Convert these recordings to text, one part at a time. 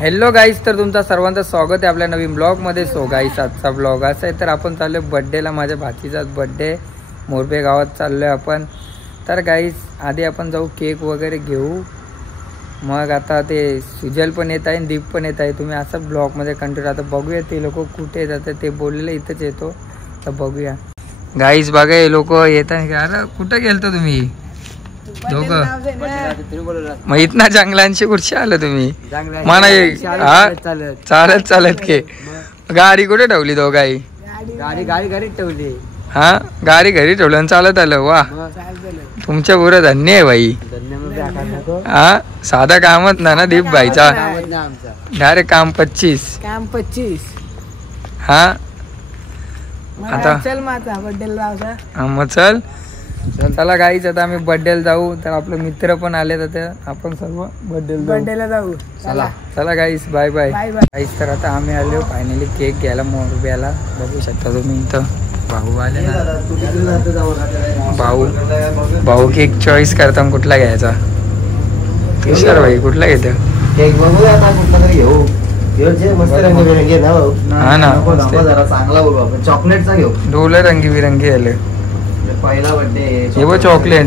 Hello गाईस, तर तुमचं सर्वांचं स्वागत आहे आपल्या नवीन ब्लॉगमध्ये. सो गाईस, आजचा ब्लॉग असा आहे, तर आपण चाललो बड्डेला. माझ्या भाचीचाच बड्डे, मोरबे गावात चाललो आहे आपण. तर गाईस, आधी आपण जाऊ केक वगैरे घेऊ. मग आता ते सुजल पण येत आहे आणि दीप पण येत आहे. तुम्ही असं ब्लॉगमध्ये कंटिन्यू. आता बघूया ते लोक कुठे येतात. ते बोललेले इथंच येतो, तर बघूया. गाईस बघा, हे लोक येत आहे. अरे कुठं गेलतो तुम्ही दोघं? मग इथना जंगलांशी कुठचे आलं तुम्ही? म्हणा चालत चालत के गाडी कुठे ठेवली दोघाही? गाडी घरी ठेवली. हा, गाडी घरी ठेवली आणि चालत आलं. वा, तुमच्या पुरं धन्य आहे भाई. हा, साधा कामच ना दीप भाईचा. डायरेक्ट काम 25. हा, आता चल माझा बड्डेला जाऊ. मग चल चला गाईच, आता आम्ही बड्डेला जाऊ. तर आपले मित्र पण आले, तर आपण सर्व बड्डेला जाऊ. चला गाईस, बाय बाय गाईस. तर आता आम्ही आलो फायनली केक घ्यायला मोरब्याला. बघू शकता तुम्ही इथं भाऊ आले ना. भाऊ केक चॉईस करता कुठला घ्यायचा. तुषार भाई कुठला घेतो केक? बघू आता कुठला तरी घेऊ. हा ना, चांगला बोलू आपण. चॉकलेटचा घेऊ. डोले रंगीबिरंगी आले. पहिला बर्थडे हे बघ चॉकलेट.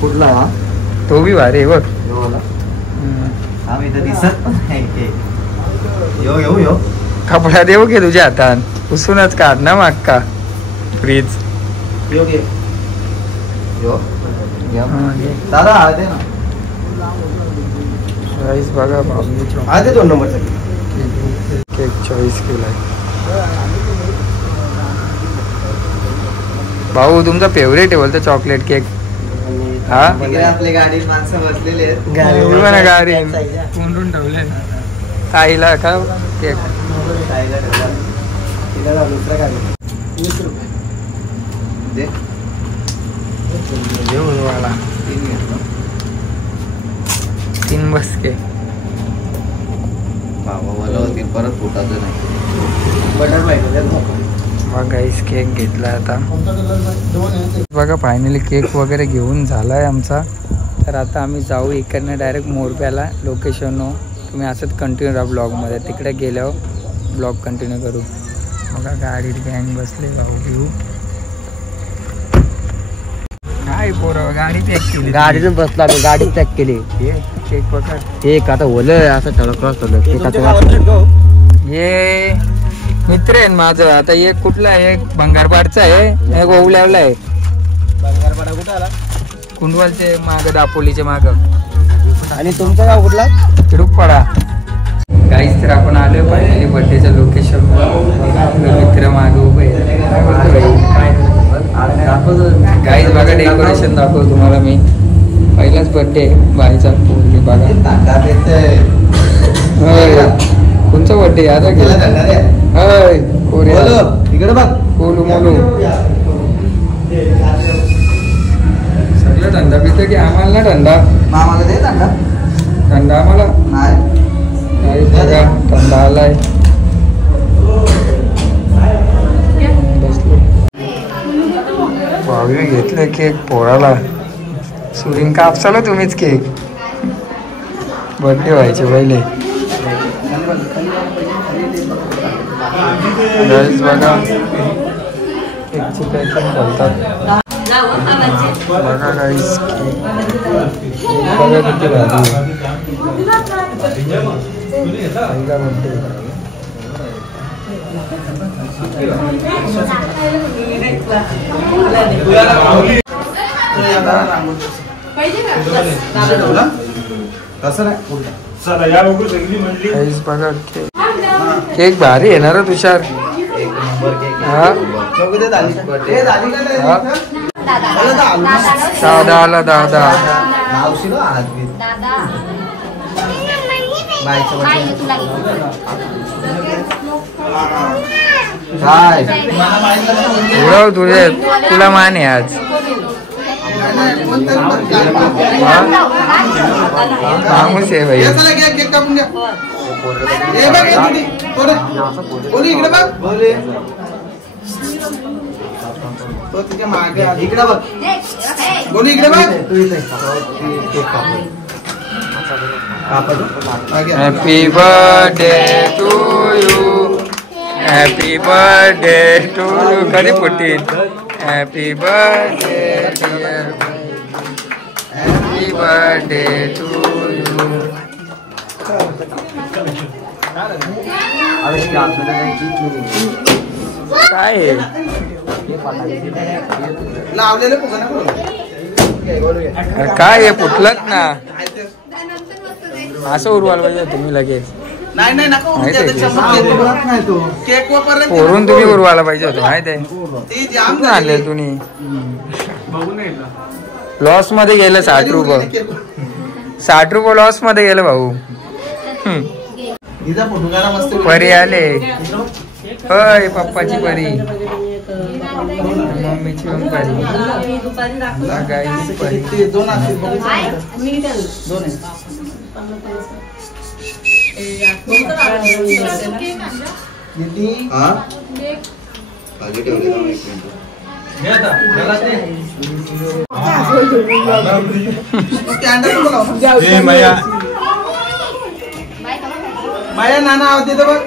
कुठला? तो बी भारी बघ. आम्ही तर दिसत यो कपडा देऊ घे तुझ्या हातात, उसूनच काढ ना माग का फ्रीज. दादा दे ना. चॉईस बघा भाऊ, आधी 2 नंबरचा केक चॉईस केलाय भाऊ. तुमचा फेवरेट आहे बोलतो चॉकलेट केक. हा, आपली गाडी माणसं बसलेले आहेत. गाडी कोंडून ठेवले ताईला का केक. वाला 3 बस के परत फुटायचं नाही. बटरफ्लाय गाईस केक घेतला आता. बघा फायनली केक वगैरे घेऊन झालाय आमचा. तर आता आम्ही जाऊ इकडनं डायरेक्ट मोरब्याला लोकेशन. तुम्ही असंच कंटिन्यू राहा ब्लॉगमध्ये. तिकडे गेल्यावर ब्लॉग कंटिन्यू करू. बघा गाडीत गँग बसले. भाऊ घेऊ काय पोरं, गाडी पॅक केली. गाडीतून बसला, गाडी पॅक केली. केक बघा, एक आता ओलं असं ठरव क्रॉस. ये मित्र आहे माझं. आता एक कुठला आहे, एक भंगारपाडचा आहे, एक ओवल्यावला आहे. भंगारपाडा कुठं आला? कुंडवालचे माग, दापोलीचे माग. आणि तुमचं गाव कुठला? तिरुपपाडा. गाईस, तर आपण आलोय फायनली बर्थडेच्या लोकेशन. आपलं मित्र मागे उभे. गाईस बघा, डेकोरेशन दाखव तुम्हाला मी. पहिलाच बर्थडे बाईचा. पोरगी बघा. कोणचा बर्थडे आता गेला? इकडे बघ. बोलू बोलू सगळं धंदा पितो की आम्हाला ना धंदा. मामाला दे धंदा. धंदा आम्हाला नाही. बघा धंदा आलाय. बसलो भावी घेतले केक पोळाला. सुरीन कापसाला तुम्हीच केक. बर्थडे व्हायचे पहिले. गाईस बघा, केकची पॅकिंग घालतात. बघा गाईस, बघा किती भारी. गाईस बघा, केक भारी आहे ना रे तुषार. दादा आला. दादा तुझे तुला मान आहे आज. माणूस आहे भाई. तो तिच्या मागे इकडे बघ. बोली इकडे बघ. Happy birthday to you, happy birthday to you. कधी फुटील? Happy birthday dear, happy birthday to you. काय काय हे फुटलंच ना, असं उरवायला पाहिजे तुम्ही लगेच. पोरून तुम्ही उरवायला पाहिजे होतं माहिती आहे. कुठून आणले तुम्ही? लॉस मध्ये गेलं 60 रुपये, 60 रुपये लॉस मध्ये गेलं भाऊ. परी आले होय, पप्पाची परी, मम्मीची पण परी, गाईची परी. माया नाना आवते तर बघ.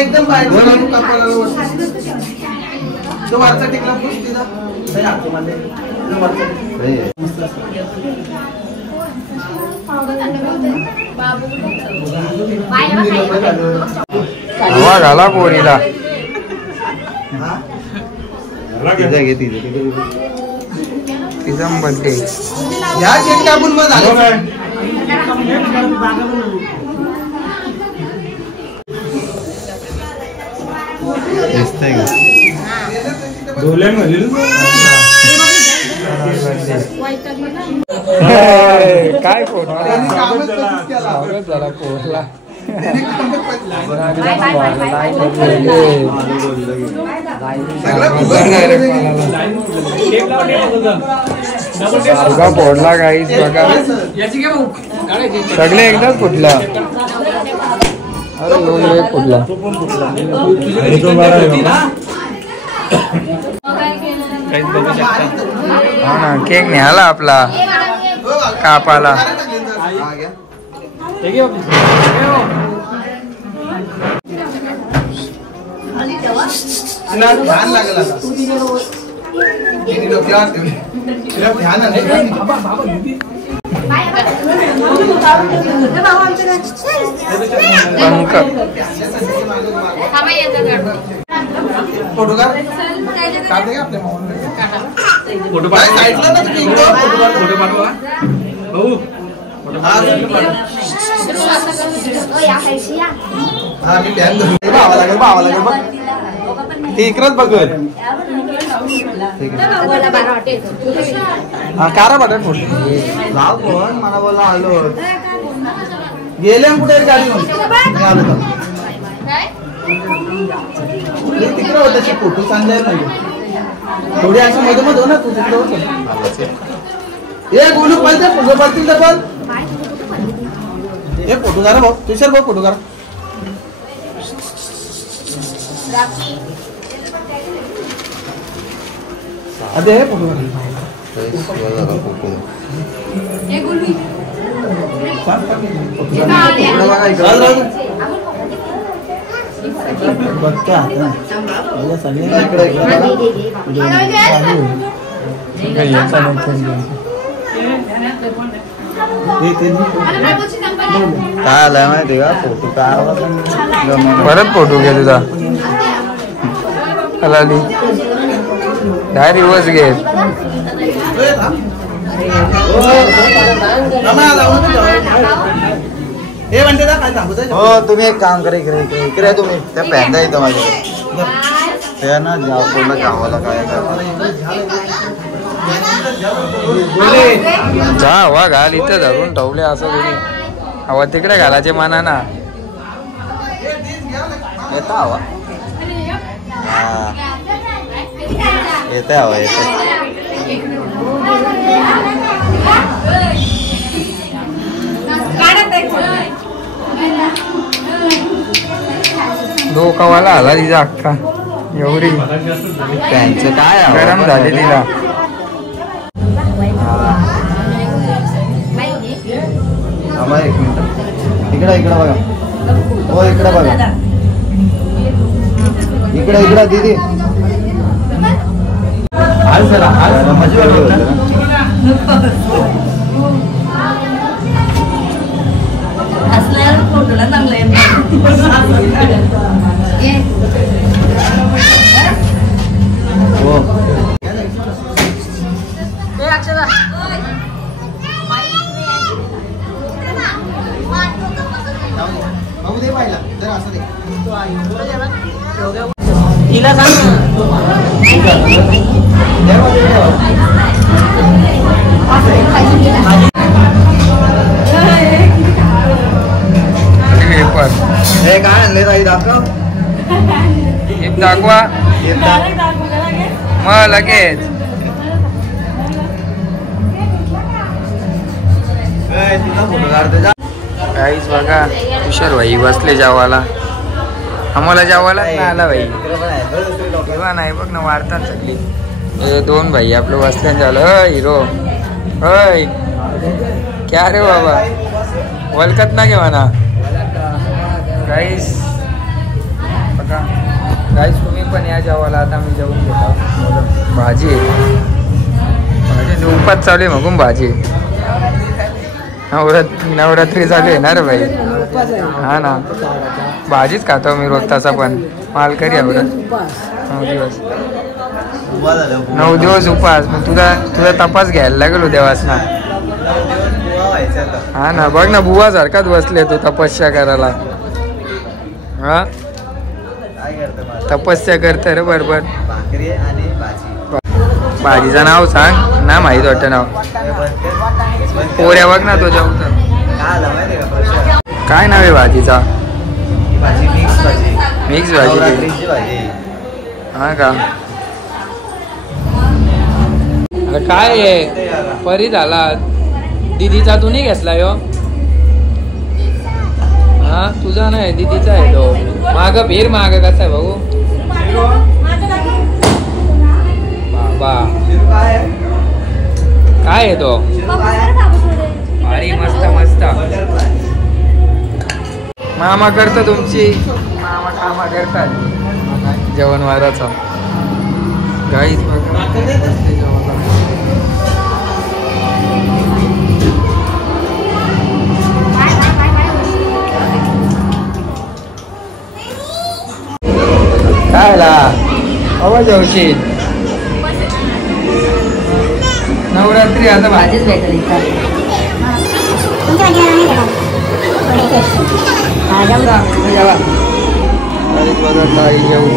एकदम तो वरचा टिकला हवा घाला पोरीला. तिचा बर्थडे या केक कापून मग झालं. काय फोन झाला पोरला. फोडला काहीच बघा, सगळे एकदाच फुटला. अरे एक फुटला. हा ना, केक न्याला आपला कापाला. ध्यान लागेल आता. ध्यान फोटो का काढते का आपल्या फोटो साईडला ना तुम्ही फोटो पाठवा भाऊ. हा मी ध्यान भावा लागेल बघ ते इकडच बघत. हा कारा बटन फोन लाव फोन मला बोला आलो गेले कुठे गाडी आलो तिकडे होत फोटो चांगले पाहिजे थोडी असं मध्ये मध्ये हो ना तू तिकडे होत. ए बोलू पाहिजे फोटो पडतील तर पण हे फोटो करा भाऊ तुषार भाऊ फोटो करा. अरे हे फोटो काय आलाय माहिती का फोटो परत फोटो घे तुझा हलाली काय रिवर्स घे. हो तुम्ही एक काम करा इकडे तुम्ही त्या पॅन्टा येतो माझ्या ते ना कोणला गावाला काय जा हवा घाल इथं धरून ठेवले असं तुम्ही हवा तिकडे घालायचे माना ना येता हवा येते हवा येते डोकावाला आला तिचा अख्खा एवढी त्यांचं काय गरम झाली तिला आम्हाला एक मिनिट इकडे बघा हो इकडे बघा इकडे दीदी तिला सांग हे काय आणले ताई दाखव दाखवा मग लगेच काहीच बघा हुशार भाई बसले जेवायला आम्हाला जेवायला नाही आला भाई तेव्हा नाही बघ ना वाढतात सगळी दोन भाई आपलं बसल्यान झालं हिरो होय क्या रे बाबा वलकत ना घे म्हणा गाईस बघा गाईस तुम्ही पण या जेवायला आता मी जेवून घेतो भाजी उपास चालू आहे मग भाजी नवरात्री चालू आहे ना रे भाई हा ना भाजीच खातो मी रोज तसा पण मालकरी आहे 9 दिवस उपास मग तुझा तपास घ्यायला लागलो देवास ना हा ना बघ ना बुवा सारखाच बसले तू तपस्या करायला हा तपस्या करते रे बरोबर भाजीचं नाव सांग ना माहीत वाटतं नाव पोऱ्या बघ ना तो जाऊ काय नाव आहे भाजीचा मिक्स भाजी हा का काय आहे परी झाला दीदीचा तू नाही घेतला यो हा तुझा नाही दीदीचा आहे तो माग फिर माग कसा आहे भाऊ बाबा काय आहे तो अरे मस्त मस्त मामा करतो तुमची मामा कामा करतात जेवण वाराचा गाईच कायला आवाज येऊशी नवरात्री आता भाजीच भेटली जेवून